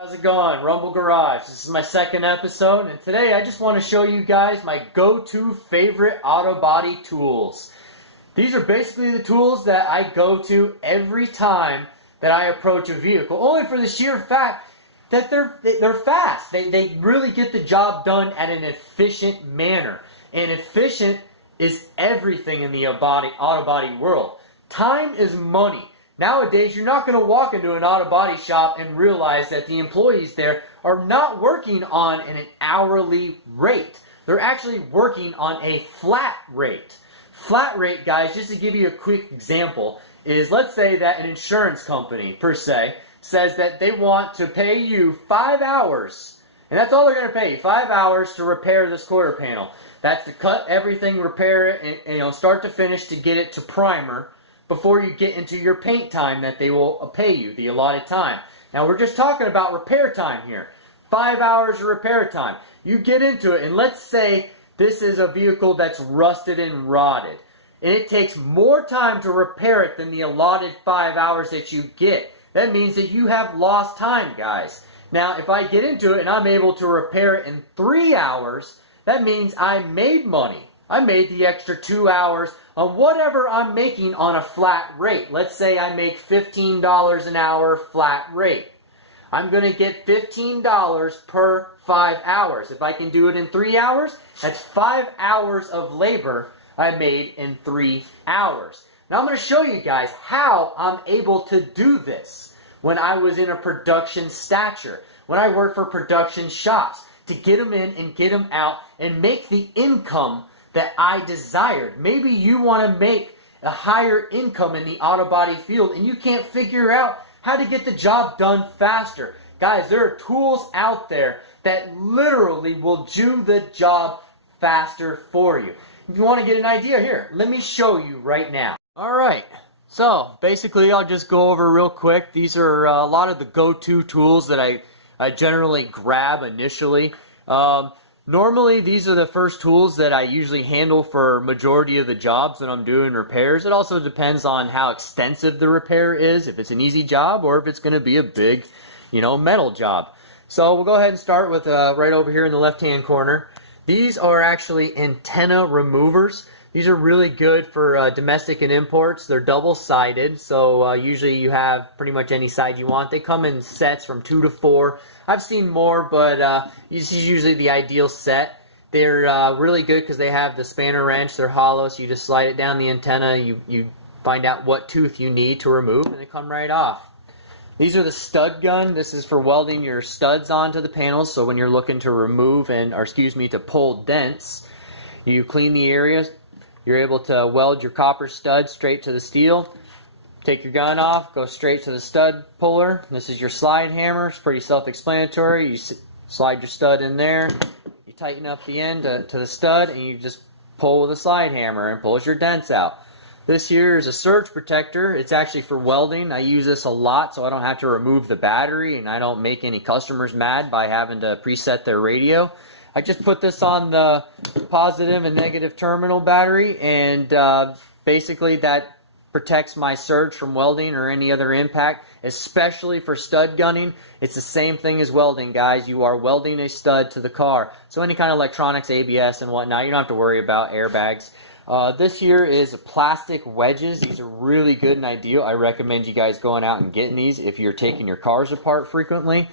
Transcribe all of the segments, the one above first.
How's it going? Rumble Garage. This is my second episode, and today I just want to show you guys my go-to favorite Autobody tools. These are basically the tools that I go to every time that I approach a vehicle, only for the sheer fact that they're fast. They really get the job done at an efficient manner, and efficient is everything in the Autobody world. Time is money. Nowadays, you're not going to walk into an auto body shop and realize that the employees there are not working on an hourly rate. They're actually working on a flat rate. Flat rate, guys, just to give you a quick example, is let's say that an insurance company, per se, says that they want to pay you 5 hours. And that's all they're going to pay you, 5 hours to repair this quarter panel. That's to cut everything, repair it, and start to finish to get it to primer, before you get into your paint time that they will pay you, the allotted time. Now we're just talking about repair time here. 5 hours of repair time. You get into it, and let's say this is a vehicle that's rusted and rotted, and it takes more time to repair it than the allotted 5 hours that you get. That means that you have lost time, guys. Now if I get into it and I'm able to repair it in 3 hours, that means I made money. I made the extra 2 hours on whatever I'm making on a flat rate. Let's say I make $15 an hour flat rate. I'm going to get $15 per 5 hours. If I can do it in 3 hours, that's 5 hours of labor I made in 3 hours. Now I'm going to show you guys how I'm able to do this when I was in a production stature, when I worked for production shops, to get them in and get them out and make the income that I desired. Maybe you want to make a higher income in the auto body field and you can't figure out how to get the job done faster. Guys, there are tools out there that literally will do the job faster for you. If you want to get an idea, here, let me show you right now. Alright, so basically I'll just go over real quick. These are a lot of the go-to tools that I generally grab initially. Normally, these are the first tools that I usually handle for majority of the jobs that I'm doing repairs. It also depends on how extensive the repair is, if it's an easy job or if it's going to be a big, metal job. So we'll go ahead and start with right over here in the left-hand corner. These are actually antenna removers. These are really good for domestic and imports. They're double-sided, so usually you have pretty much any side you want. They come in sets from 2 to 4. I've seen more, but this is usually the ideal set. They're really good because they have the spanner wrench. They're hollow, so you just slide it down the antenna. You find out what tooth you need to remove, and they come right off. These are the stud gun. This is for welding your studs onto the panels, so when you're looking to remove to pull dents, you clean the area. You're able to weld your copper stud straight to the steel. Take your gun off, go straight to the stud puller. This is your slide hammer. It's pretty self-explanatory. You slide your stud in there. You tighten up the end to the stud, and you just pull with a slide hammer and pulls your dents out. This here is a surge protector. It's actually for welding. I use this a lot so I don't have to remove the battery, and I don't make any customers mad by having to preset their radio. I just put this on the positive and negative terminal battery, and basically that protects my surge from welding or any other impact, especially for stud gunning. It's the same thing as welding, guys. You are welding a stud to the car. So any kind of electronics, ABS and whatnot, you don't have to worry about airbags. This here is plastic wedges. These are really good and ideal. I recommend you guys going out and getting these if you're taking your cars apart frequently.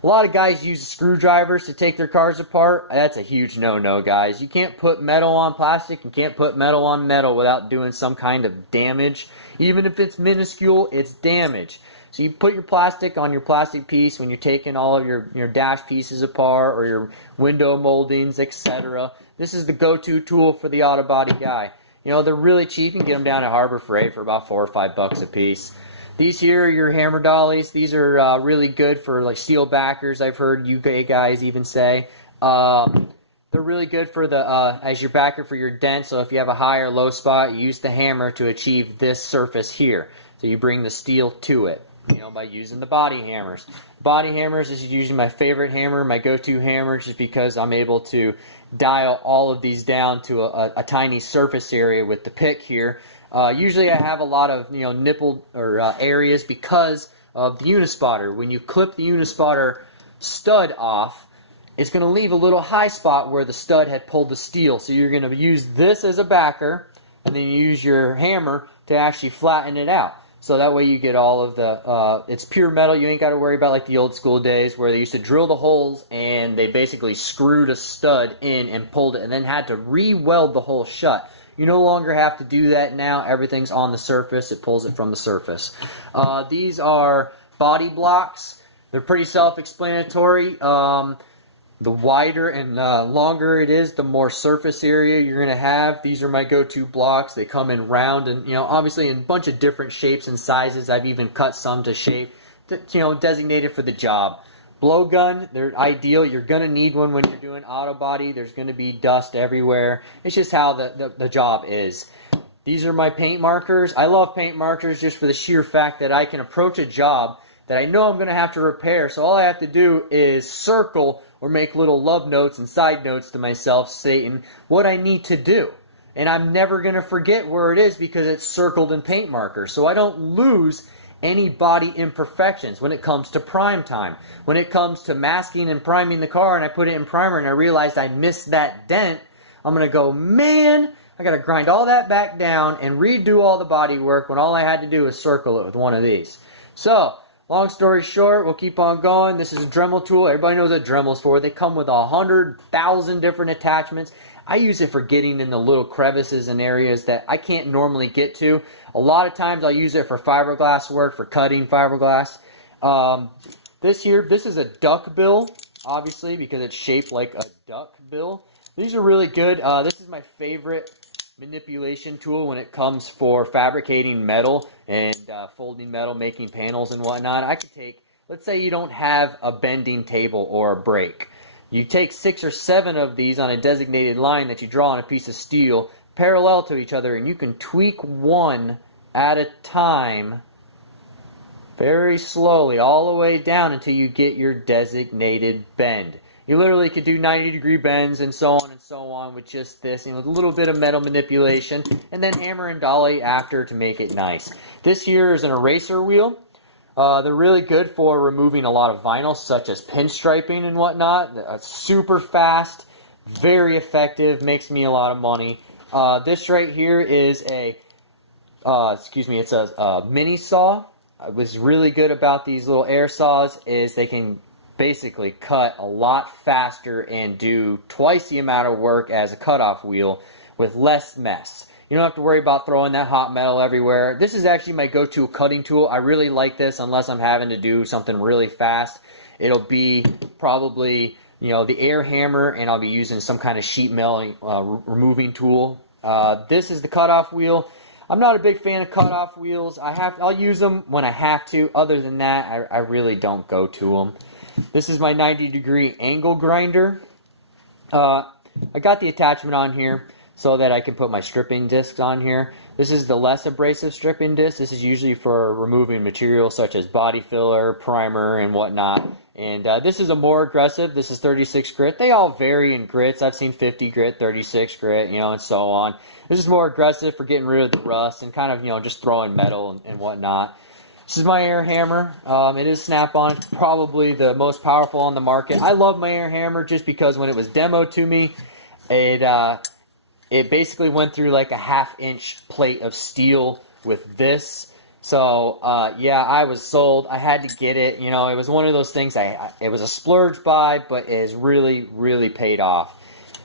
A lot of guys use screwdrivers to take their cars apart. That's a huge no-no, guys. You can't put metal on plastic. You can't put metal on metal without doing some kind of damage. Even if it's minuscule, it's damage. So you put your plastic on your plastic piece when you're taking all of your dash pieces apart or your window moldings, etc. This is the go-to tool for the auto body guy. They're really cheap. You can get them down at Harbor Freight for about $4 or $5 a piece. These here are your hammer dollies. These are really good for like steel backers. I've heard UK guys even say. They're really good for as your backer for your dent. So if you have a high or low spot, you use the hammer to achieve this surface here. So you bring the steel to it, by using the body hammers. Body hammers is usually my favorite hammer, my go-to hammer, just because I'm able to dial all of these down to a tiny surface area with the pick here. Usually I have a lot of nipple or areas because of the Unispotter. When you clip the Unispotter stud off, it's going to leave a little high spot where the stud had pulled the steel. So you're going to use this as a backer, and then you use your hammer to actually flatten it out. So that way you get all of the, it's pure metal. You ain't got to worry about like the old school days where they used to drill the holes and they basically screwed a stud in and pulled it and then had to re-weld the hole shut. You no longer have to do that now. Everything's on the surface. It pulls it from the surface. These are body blocks. They're pretty self-explanatory. The wider and longer it is, the more surface area you're going to have. These are my go-to blocks. They come in round and, obviously in a bunch of different shapes and sizes. I've even cut some to shape, designated for the job. Blowgun, they're ideal. You're going to need one when you're doing auto body. There's going to be dust everywhere. It's just how the job is. These are my paint markers. I love paint markers just for the sheer fact that I can approach a job that I know I'm going to have to repair. So all I have to do is circle or make little love notes and side notes to myself stating what I need to do. And I'm never going to forget where it is because it's circled in paint markers. So I don't lose any body imperfections when it comes to prime time. When it comes to masking and priming the car and I put it in primer and I realized I missed that dent, I'm going to go, man, I got to grind all that back down and redo all the body work when all I had to do was circle it with one of these. So, long story short, we'll keep on going. This is a Dremel tool. Everybody knows what Dremel's for. They come with 100,000 different attachments. I use it for getting in the little crevices and areas that I can't normally get to. A lot of times I'll use it for fiberglass work, for cutting fiberglass. This is a Duckbill, obviously, because it's shaped like a duck bill. These are really good. This is my favorite manipulation tool when it comes for fabricating metal and folding metal, making panels and whatnot. I could take, let's say you don't have a bending table or a brake. You take 6 or 7 of these on a designated line that you draw on a piece of steel parallel to each other, and you can tweak one at a time very slowly all the way down until you get your designated bend. You literally could do 90-degree bends and so on with just this, with a little bit of metal manipulation, and then hammer and dolly after to make it nice. This here is an eraser wheel. They're really good for removing a lot of vinyl, such as pinstriping and whatnot. Super fast, very effective, makes me a lot of money. This right here is a, it's a mini saw. What's really good about these little air saws is they can basically cut a lot faster and do twice the amount of work as a cutoff wheel with less mess. You don't have to worry about throwing that hot metal everywhere. This is actually my go-to cutting tool. I really like this unless I'm having to do something really fast. It'll be probably, the air hammer, and I'll be using some kind of sheet metal removing tool. This is the cutoff wheel. I'm not a big fan of cutoff wheels. I'll use them when I have to. Other than that, I really don't go to them. This is my 90-degree angle grinder. I got the attachment on here so that I can put my stripping discs on here. This is the less abrasive stripping disc. This is usually for removing materials such as body filler, primer, and whatnot. And this is a more aggressive. This is 36 grit. They all vary in grits. I've seen 50 grit, 36 grit, and so on. This is more aggressive for getting rid of the rust and kind of, just throwing metal and whatnot. This is my air hammer. It is snap-on. It's probably the most powerful on the market. I love my air hammer just because when it was demoed to me, it basically went through like a half-inch plate of steel with this. So, yeah, I was sold. I had to get it. It was one of those things. It was a splurge buy, but it has really, really paid off.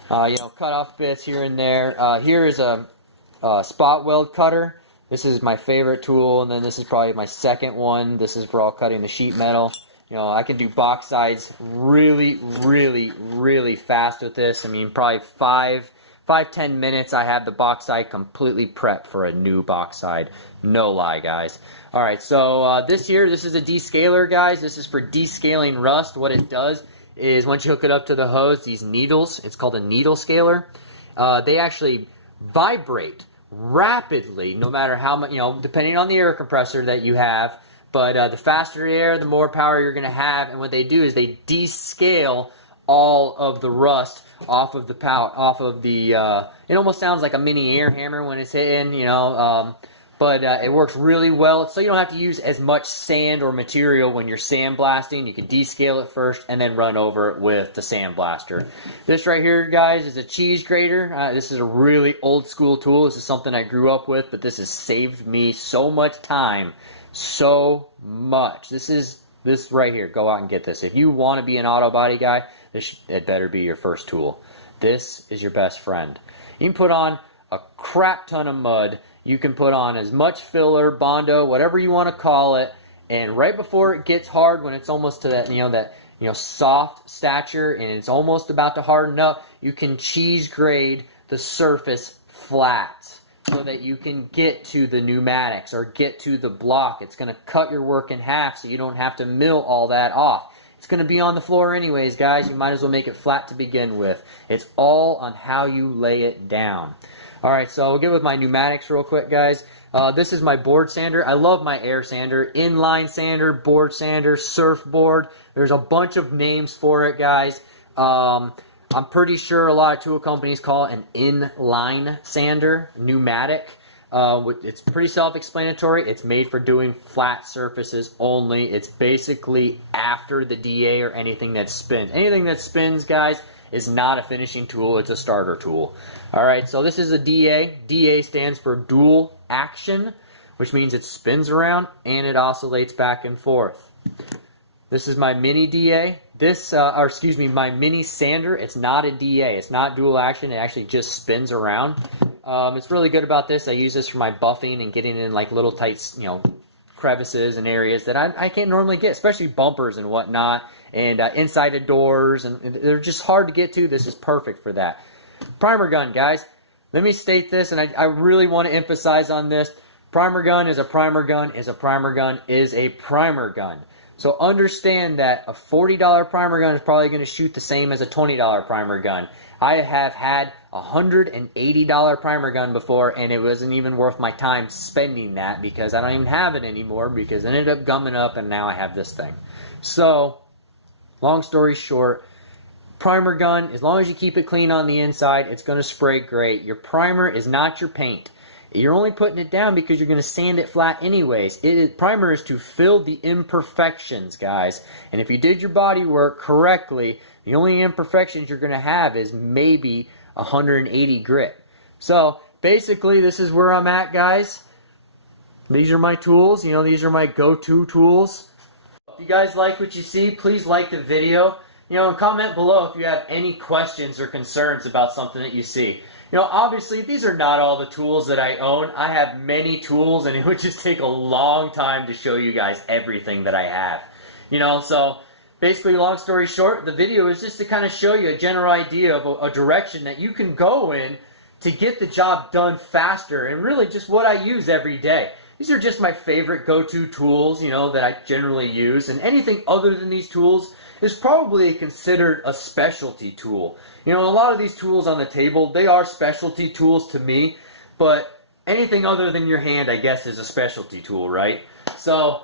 Cut off bits here and there. Here is a spot weld cutter. This is my favorite tool, and then this is probably my second one. This is for all cutting the sheet metal. I can do box sides really, really, really fast with this. I mean, probably 5-10 minutes, I have the box side completely prepped for a new box side. No lie, guys. Alright, so this is a descaler, guys. This is for descaling rust. What it does is once you hook it up to the hose, these needles, it's called a needle scaler, they actually vibrate rapidly, no matter how much, depending on the air compressor that you have. But the faster the air, the more power you're going to have. And what they do is they descale all of the rust off of the it almost sounds like a mini air hammer when it's hitting, but but it works really well, so you don't have to use as much sand or material when you're sandblasting. You can descale it first and then run over it with the sandblaster. This right here, guys, is a cheese grater. This is a really old school tool. This is something I grew up with, but this has saved me so much time, so much. This right here, go out and get this. If you want to be an auto body guy, it better be your first tool. This is your best friend. You can put on a crap ton of mud. You can put on as much filler, Bondo, whatever you want to call it, and right before it gets hard, when it's almost to that soft stature and it's almost about to harden up, you can cheese grade the surface flat so that you can get to the pneumatics or get to the block. It's going to cut your work in half so you don't have to mill all that off. It's going to be on the floor anyways, guys. You might as well make it flat to begin with. It's all on how you lay it down. Alright, so we'll get with my pneumatics real quick, guys. This is my board sander. I love my air sander. Inline sander, board sander, surfboard. There's a bunch of names for it, guys. I'm pretty sure a lot of tool companies call it an inline sander, pneumatic. It's pretty self-explanatory. It's made for doing flat surfaces only. It's basically after the DA or anything that spins. Anything that spins, guys, is not a finishing tool. It's a starter tool. Alright, so this is a DA. DA stands for dual action, which means it spins around and it oscillates back and forth. This is my mini DA. My mini sander. It's not a DA. It's not dual action. It actually just spins around. It's really good about this. I use this for my buffing and getting in like little tight, crevices and areas that I can't normally get, especially bumpers and whatnot, and inside of doors, and they're just hard to get to. This is perfect for that. Primer gun, guys. Let me state this, and I really want to emphasize on this. Primer gun is a primer gun is a primer gun is a primer gun. So understand that a $40 primer gun is probably going to shoot the same as a $20 primer gun. I have had a $180 primer gun before, and it wasn't even worth my time spending that because I don't even have it anymore because it ended up gumming up, and now I have this thing. So, long story short, primer gun, as long as you keep it clean on the inside, it's going to spray great. Your primer is not your paint. You're only putting it down because you're going to sand it flat anyways. Primer is to fill the imperfections, guys. And if you did your body work correctly, the only imperfections you're going to have is maybe 180 grit. So basically, this is where I'm at, guys. These are my tools. These are my go-to tools. If you guys like what you see, please like the video. And comment below if you have any questions or concerns about something that you see. Obviously, these are not all the tools that I own. I have many tools, and it would just take a long time to show you guys everything that I have. So basically, long story short, the video is just to kind of show you a general idea of a direction that you can go in to get the job done faster, and really just what I use every day. These are just my favorite go-to tools, that I generally use, and anything other than these tools is probably considered a specialty tool. A lot of these tools on the table, they are specialty tools to me, but anything other than your hand, I guess, is a specialty tool, right? So,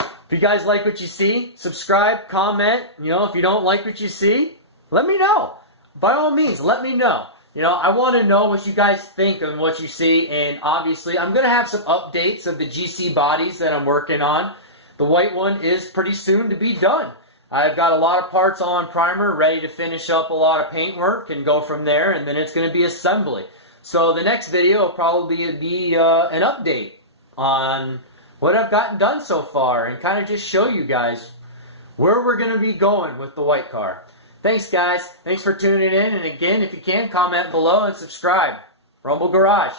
if you guys like what you see, subscribe, comment. If you don't like what you see, let me know. By all means, let me know. I want to know what you guys think of what you see, and obviously, I'm going to have some updates of the GC bodies that I'm working on. The white one is pretty soon to be done. I've got a lot of parts on primer, ready to finish up a lot of paint work and go from there, and then it's going to be assembly. So the next video will probably be an update on what I've gotten done so far and kind of just show you guys where we're going to be going with the white car. Thanks, guys. Thanks for tuning in, and again, if you can, comment below and subscribe. Rumble Garage.